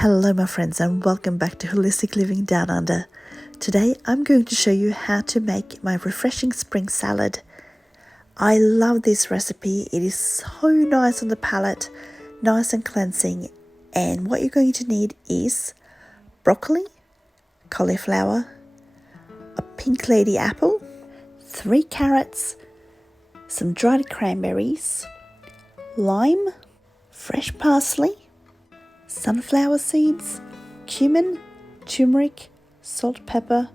Hello my friends and welcome back to Holistic Living Down Under. Today I'm going to show you how to make my refreshing spring salad. I love this recipe. It is so nice on the palate, nice and cleansing, and what you're going to need is broccoli, cauliflower, a pink lady apple, 3 carrots, some dried cranberries, lime, fresh parsley, sunflower seeds, cumin, turmeric, salt, pepper,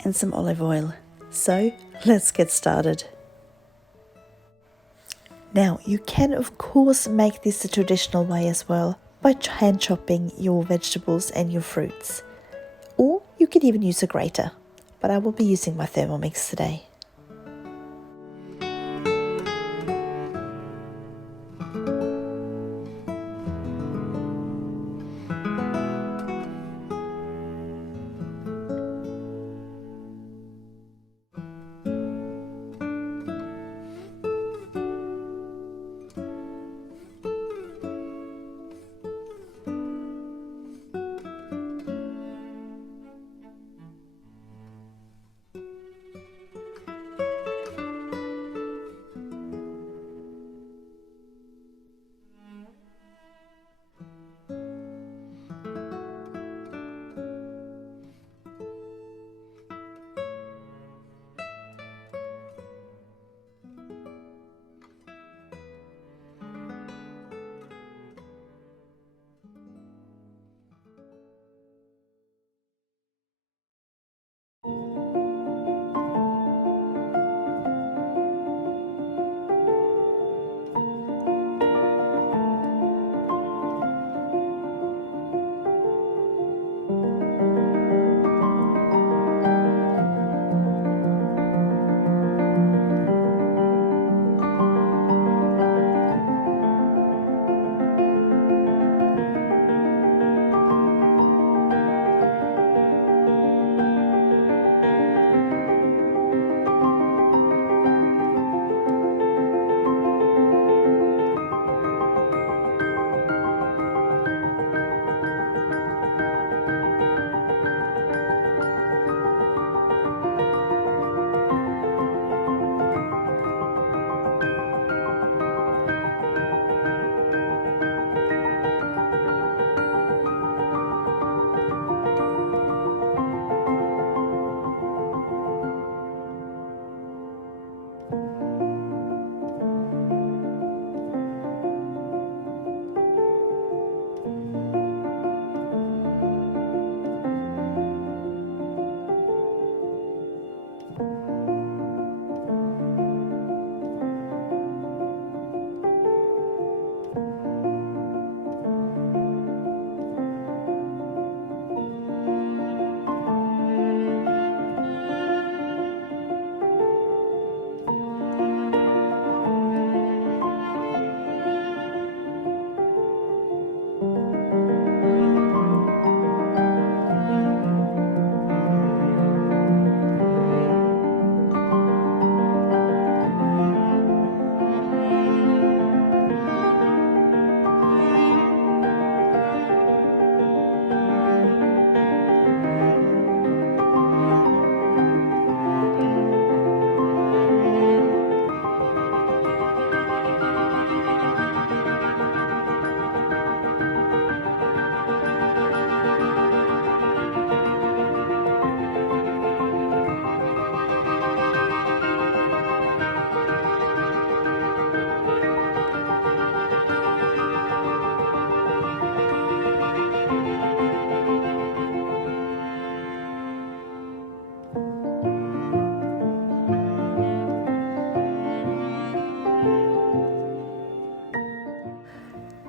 and some olive oil. So let's get started. Now you can of course make this the traditional way as well, by hand chopping your vegetables and your fruits. Or you can even use a grater, but I will be using my Thermomix today.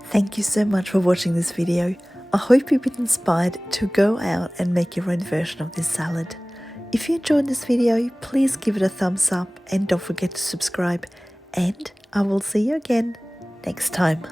Thank you so much for watching this video. I hope you've been inspired to go out and make your own version of this salad. If you enjoyed this video, please give it a thumbs up and don't forget to subscribe. And I will see you again next time.